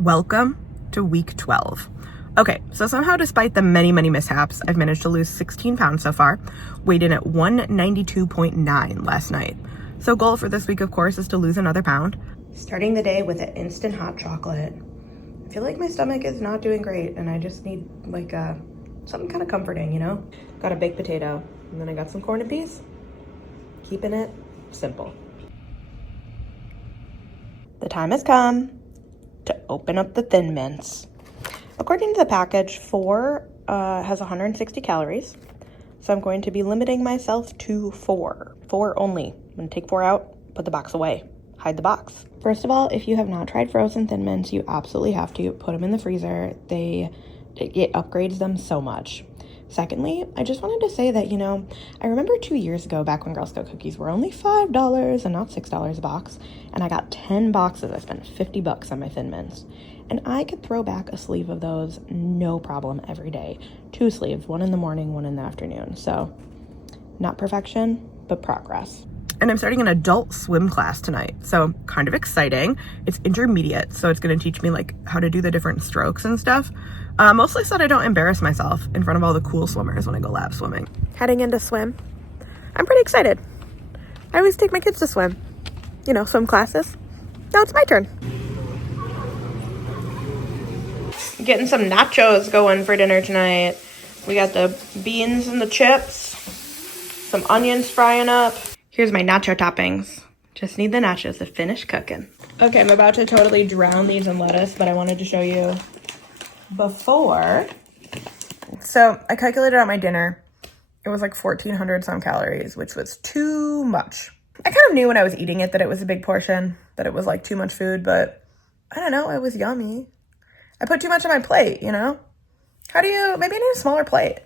Welcome to week 12. Okay, so somehow despite the many mishaps, I've managed to lose 16 pounds so far, weighed in at 192.9 last night. So goal for this week, of course, is to lose another pound. Starting the day with an instant hot chocolate. I feel like my stomach is not doing great and I just need like something kind of comforting, you know? Got a baked potato and then I got some corn and peas. Keeping it simple. The time has come to open up the Thin Mints. According to the package, 4 has 160 calories. So I'm going to be limiting myself to 4. 4 only. I'm gonna take 4 out, put the box away, hide the box. First of all, if you have not tried frozen Thin Mints, you absolutely have to put them in the freezer. It upgrades them so much. Secondly, I just wanted to say that, you know, I remember 2 years ago, back when Girl Scout cookies were only $5 and not $6 a box, and I got 10 boxes. I spent $50 on my Thin Mints. And I could throw back a sleeve of those no problem every day. 2 sleeves, 1 in the morning, 1 in the afternoon. So, not perfection, but progress. And I'm starting an adult swim class tonight, so kind of exciting. It's intermediate, so it's gonna teach me like how to do the different strokes and stuff. Mostly so that I don't embarrass myself in front of all the cool swimmers when I go lap swimming. Heading into swim. I'm pretty excited. I always take my kids to swim. You know, swim classes. Now it's my turn. Getting some nachos going for dinner tonight. We got the beans and the chips. Some onions frying up. Here's my nacho toppings. Just need the nachos to finish cooking. Okay, I'm about to totally drown these in lettuce, but I wanted to show you before. So I calculated out my dinner. It was like 1,400 some calories, which was too much. I kind of knew when I was eating it that it was a big portion, that it was like too much food, but I don't know, it was yummy. I put too much on my plate, you know? Maybe I need a smaller plate.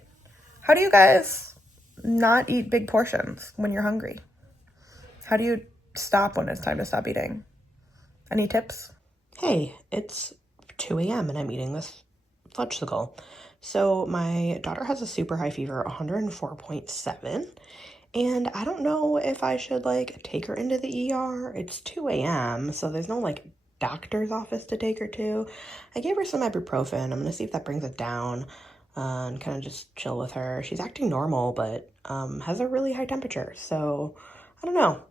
How do you guys not eat big portions when you're hungry? How do you stop when it's time to stop eating? Any tips? Hey, it's 2 a.m. and I'm eating this fudgesicle. So my daughter has a super high fever, 104.7. And I don't know if I should like take her into the ER. It's 2 a.m. so there's no like doctor's office to take her to. I gave her some ibuprofen. I'm gonna see if that brings it down and kind of just chill with her. She's acting normal, but has a really high temperature. So I don't know.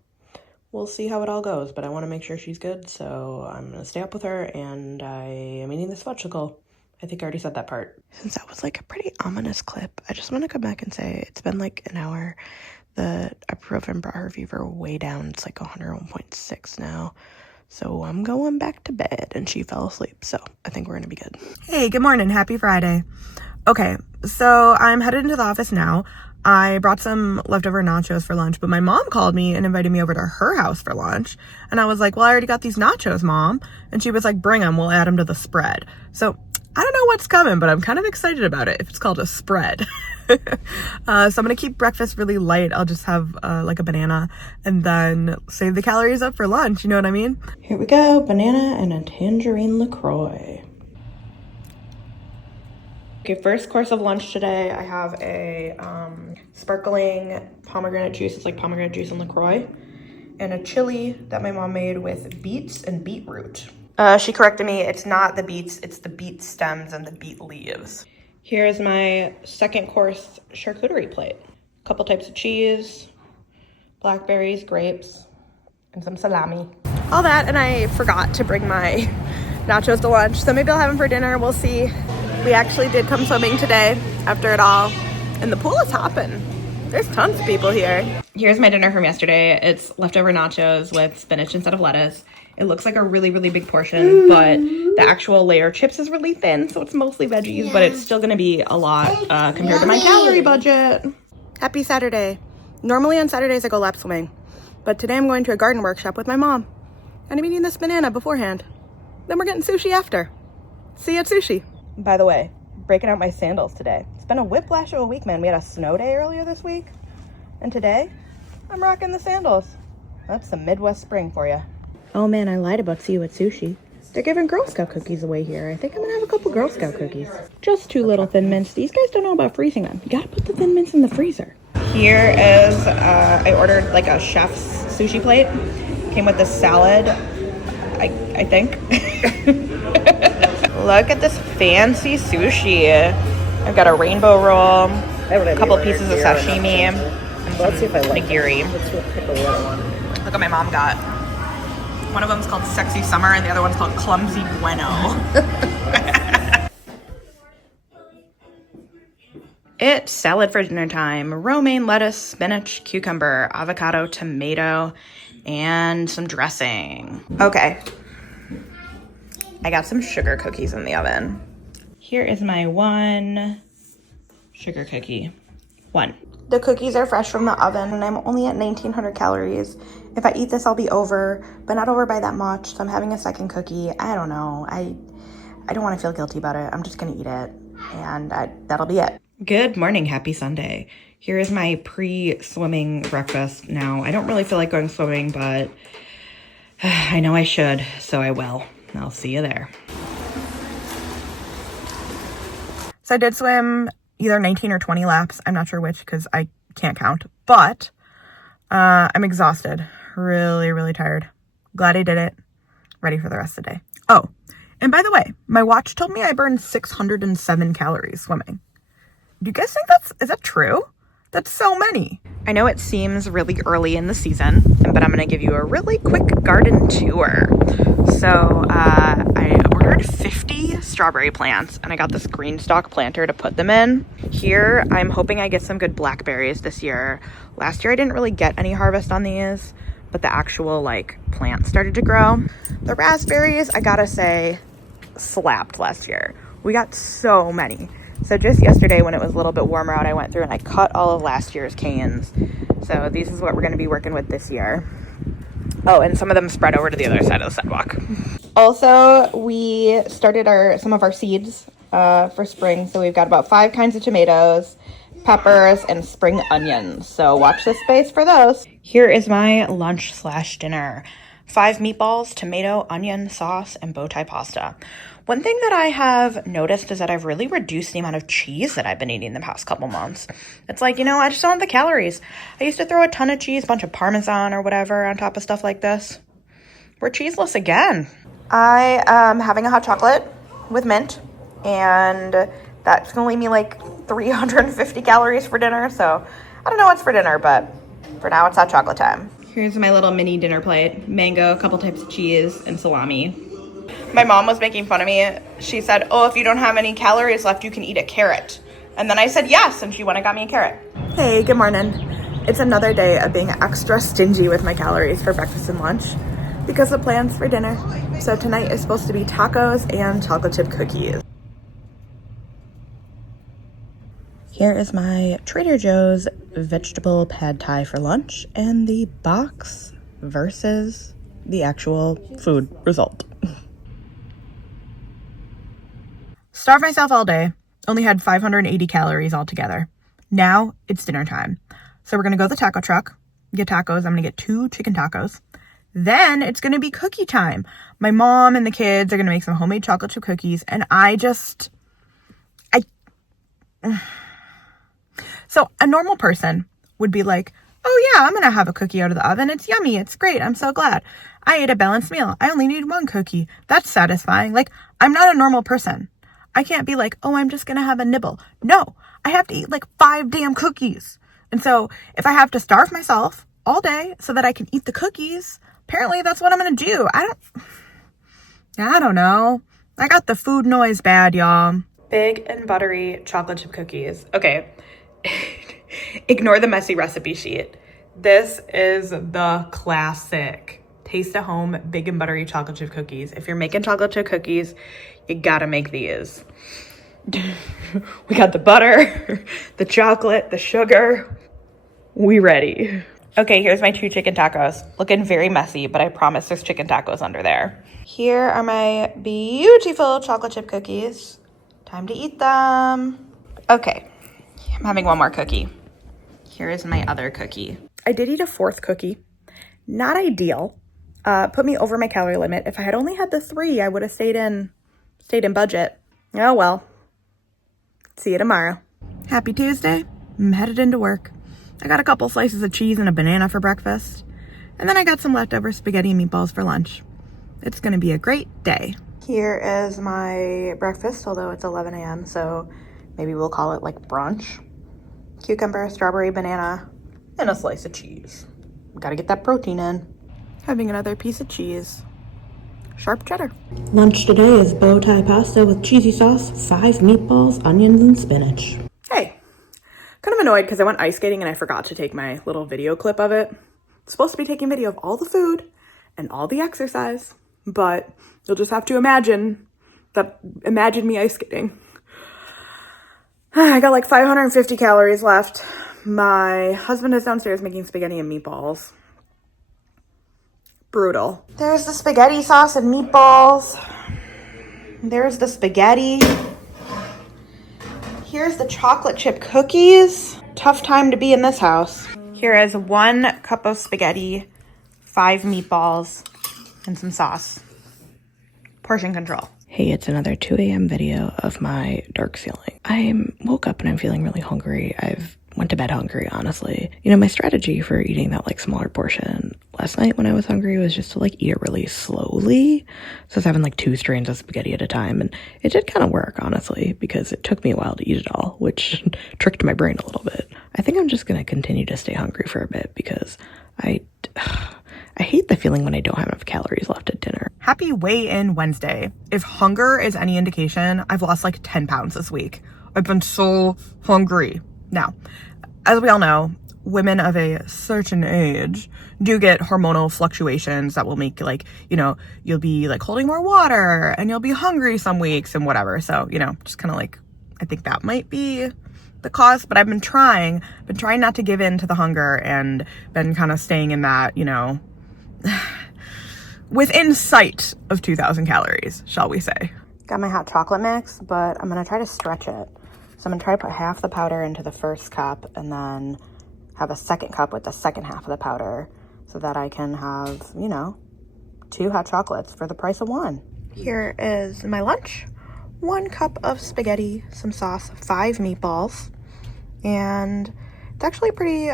We'll see how it all goes, but I want to make sure she's good, so I'm going to stay up with her, and I am eating this fudgesicle. I think I already said that part. Since that was like a pretty ominous clip, I just want to come back and say it's been like an hour. The ibuprofen brought her fever way down. It's like 101.6 now. So I'm going back to bed, and she fell asleep, so I think we're going to be good. Hey, good morning. Happy Friday. Okay, so I'm headed into the office now. I brought some leftover nachos for lunch, but my mom called me and invited me over to her house for lunch. And I was like, well, I already got these nachos, Mom. And she was like, bring them. We'll add them to the spread. So I don't know what's coming, but I'm kind of excited about it if it's called a spread. So I'm going to keep breakfast really light. I'll just have like a banana and then save the calories up for lunch. You know what I mean? Here we go. Banana and a tangerine LaCroix. Okay, first course of lunch today, I have a sparkling pomegranate juice. It's like pomegranate juice and LaCroix. And a chili that my mom made with beets and beetroot. She corrected me. It's not the beets. It's the beet stems and the beet leaves. Here's my second course charcuterie plate. A couple types of cheese, blackberries, grapes, and some salami. All that, and I forgot to bring my nachos to lunch. So maybe I'll have them for dinner. We'll see. We actually did come swimming today after it all, and the pool is hopping. There's tons of people here. Here's my dinner from yesterday. It's leftover nachos with spinach instead of lettuce. It looks like a really big portion, but the actual layer of chips is really thin, so it's mostly veggies, but it's still gonna be a lot compared to my calorie budget. Happy Saturday. Normally on Saturdays I go lap swimming, but today I'm going to a garden workshop with my mom, and I'm eating this banana beforehand. Then we're getting sushi after. See you at Sushi. By the way, breaking out my sandals today. It's been a whiplash of a week, man. We had a snow day earlier this week, and today I'm rocking the sandals. That's the Midwest spring for you. Oh man, I lied about see you at Sushi. They're giving Girl Scout cookies away here. I think I'm gonna have a couple Girl Scout cookies. Just 2 little Thin Mints. These guys don't know about freezing them. You gotta put the Thin Mints in the freezer. Here is, I ordered like a chef's sushi plate. Came with this salad, I think. Look at this fancy sushi. I've got a rainbow roll, a couple pieces of sashimi, and let's see if I like nigiri. Let's pick a little one. Look what my mom got. One of them's called Sexy Summer and the other one's called Clumsy Bueno. It's salad for dinner time. Romaine, lettuce, spinach, cucumber, avocado, tomato, and some dressing. Okay. I got some sugar cookies in the oven. Here is my one sugar cookie. One. The cookies are fresh from the oven and I'm only at 1,900 calories. If I eat this, I'll be over, but not over by that much. So I'm having a second cookie. I don't know. I don't want to feel guilty about it. I'm just going to eat it and that'll be it. Good morning. Happy Sunday. Here is my pre-swimming breakfast now. I don't really feel like going swimming, but I know I should, so I will. I'll see you there. So I did swim either 19 or 20 laps. I'm not sure which because I can't count, but I'm exhausted. Really, really tired. Glad I did it. Ready for the rest of the day. Oh, and by the way, my watch told me I burned 607 calories swimming. Do you guys think is that true? That's so many. I know it seems really early in the season, but I'm gonna give you a really quick garden tour. So I ordered 50 strawberry plants and I got this green stalk planter to put them in. Here, I'm hoping I get some good blackberries this year. Last year, I didn't really get any harvest on these, but the actual plant started to grow. The raspberries, I gotta say, slapped last year. We got so many. So just yesterday when it was a little bit warmer out, I went through and I cut all of last year's canes. So these is what we're going to be working with this year. Oh, and some of them spread over to the other side of the sidewalk. Also, we started some of our seeds for spring. So we've got about 5 kinds of tomatoes, peppers, and spring onions. So watch this space for those. Here is my lunch/dinner. 5 meatballs, tomato, onion, sauce, and bow tie pasta. One thing that I have noticed is that I've really reduced the amount of cheese that I've been eating the past couple months. It's I just don't have the calories. I used to throw a ton of cheese, a bunch of Parmesan or whatever on top of stuff like this. We're cheeseless again. I am having a hot chocolate with mint, and that's gonna leave me 350 calories for dinner. So I don't know what's for dinner, but for now it's hot chocolate time. Here's my little mini dinner plate. Mango, a couple types of cheese, and salami. My mom was making fun of me. She said, oh, if you don't have any calories left, you can eat a carrot. And then I said yes, and she went and got me a carrot. Hey, good morning. It's another day of being extra stingy with my calories for breakfast and lunch because of plans for dinner. So tonight is supposed to be tacos and chocolate chip cookies. Here is my Trader Joe's vegetable pad thai for lunch and the box versus the actual food result. Starved myself all day, only had 580 calories altogether. Now it's dinner time. So we're gonna go to the taco truck, get tacos. I'm gonna get 2 chicken tacos. Then it's gonna be cookie time. My mom and the kids are gonna make some homemade chocolate chip cookies, and So a normal person would be like, oh yeah, I'm gonna have a cookie out of the oven. It's yummy, it's great, I'm so glad. I ate a balanced meal. I only need 1 cookie. That's satisfying. I'm not a normal person. I can't be oh, I'm just gonna have a nibble. No, I have to eat 5 damn cookies. And so if I have to starve myself all day so that I can eat the cookies, apparently that's what I'm gonna do. I don't know. I got the food noise bad, y'all. Big and buttery chocolate chip cookies. Okay, ignore the messy recipe sheet. This is the classic Taste at Home big and buttery chocolate chip cookies. If you're making chocolate chip cookies, you gotta make these. We got the butter, the chocolate, the sugar. We ready. Okay, here's my 2 chicken tacos. Looking very messy, but I promise there's chicken tacos under there. Here are my beautiful chocolate chip cookies. Time to eat them. Okay, I'm having one more cookie. Here is my other cookie. I did eat a 4th cookie. Not ideal. Put me over my calorie limit. If I had only had the 3, I would have stayed in budget. Oh well. See you tomorrow. Happy Tuesday. I'm headed into work. I got a couple slices of cheese and a banana for breakfast. And then I got some leftover spaghetti and meatballs for lunch. It's gonna be a great day. Here is my breakfast, although it's 11 a.m., so maybe we'll call it like brunch. Cucumber, strawberry, banana, and a slice of cheese. Gotta get that protein in. Having another piece of cheese. Sharp cheddar. Lunch today is bow tie pasta with cheesy sauce, 5 meatballs, onions, and spinach. Hey, kind of annoyed because I went ice skating and I forgot to take my little video clip of it. It's supposed to be taking video of all the food and all the exercise, but you'll just have to imagine me ice skating. I got like 550 calories left. My husband is downstairs making spaghetti and meatballs. Brutal. There's the spaghetti sauce and meatballs. There's the spaghetti. Here's the chocolate chip cookies. Tough time to be in this house. Here is 1 cup of spaghetti, 5 meatballs, and some sauce. Portion control. Hey, it's another 2 a.m. video of my dark ceiling. I woke up and I'm feeling really hungry. I've went to bed hungry, honestly. You know, my strategy for eating that like smaller portion last night when I was hungry was just to like eat it really slowly. So I was having like 2 strains of spaghetti at a time, and it did kind of work, honestly, because it took me a while to eat it all, which tricked my brain a little bit. I think I'm just gonna continue to stay hungry for a bit because I hate the feeling when I don't have enough calories left at dinner. Happy weigh-in Wednesday. If hunger is any indication, I've lost like 10 pounds this week. I've been so hungry. Now, as we all know, women of a certain age do get hormonal fluctuations that will make like, you know, you'll be like holding more water and you'll be hungry some weeks and whatever. So, you know, just kind of like, I think that might be the cause, but I've been trying not to give in to the hunger and been kind of staying in that, you know, within sight of 2,000 calories, shall we say. Got my hot chocolate mix, but I'm gonna try to stretch it. So I'm gonna try to put half the powder into the first cup and then have a second cup with the second half of the powder so that I can have, you know, 2 hot chocolates for the price of 1. Here is my lunch. 1 cup of spaghetti, some sauce, 5 meatballs, and it's actually a pretty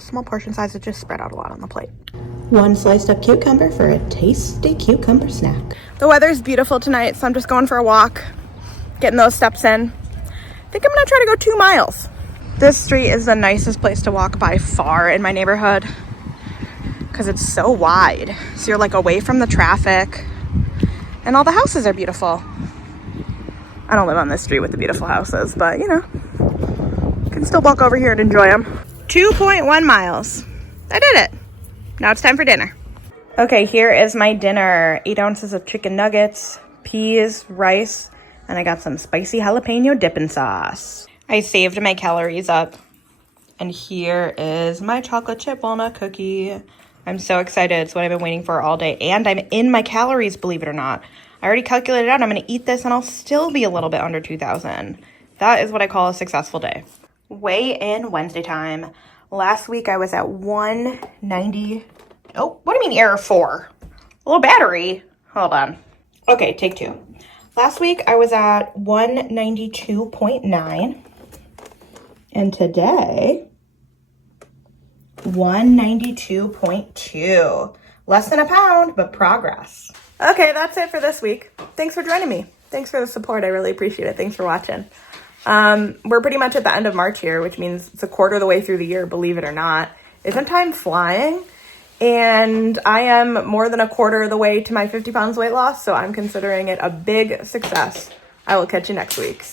small portion size. It just spread out a lot on the plate. 1 sliced up cucumber for a tasty cucumber snack. The weather's beautiful tonight, so I'm just going for a walk, getting those steps in. I think I'm gonna try to go 2 miles. This street is the nicest place to walk by far in my neighborhood because it's so wide. So you're like away from the traffic and all the houses are beautiful. I don't live on this street with the beautiful houses, but you know, can still walk over here and enjoy them. 2.1 miles. I did it. Now it's time for dinner. Okay, here is my dinner. 8 ounces of chicken nuggets, peas, rice, and I got some spicy jalapeno dipping sauce. I saved my calories up. And here is my chocolate chip walnut cookie. I'm so excited. It's what I've been waiting for all day. And I'm in my calories, believe it or not. I already calculated out. I'm going to eat this and I'll still be a little bit under 2,000. That is what I call a successful day. Weigh-in Wednesday time. Last week I was at 190. Oh, what do you mean error 4? A little battery. Hold on. Okay, take 2. Last week I was at 192.9. And today, 192.2. Less than a pound, but progress. Okay, that's it for this week. Thanks for joining me. Thanks for the support. I really appreciate it. Thanks for watching. We're pretty much at the end of March here, which means it's a quarter of the way through the year, believe it or not. Isn't time flying? And I am more than a quarter of the way to my 50 pounds weight loss, so I'm considering it a big success. I will catch you next week.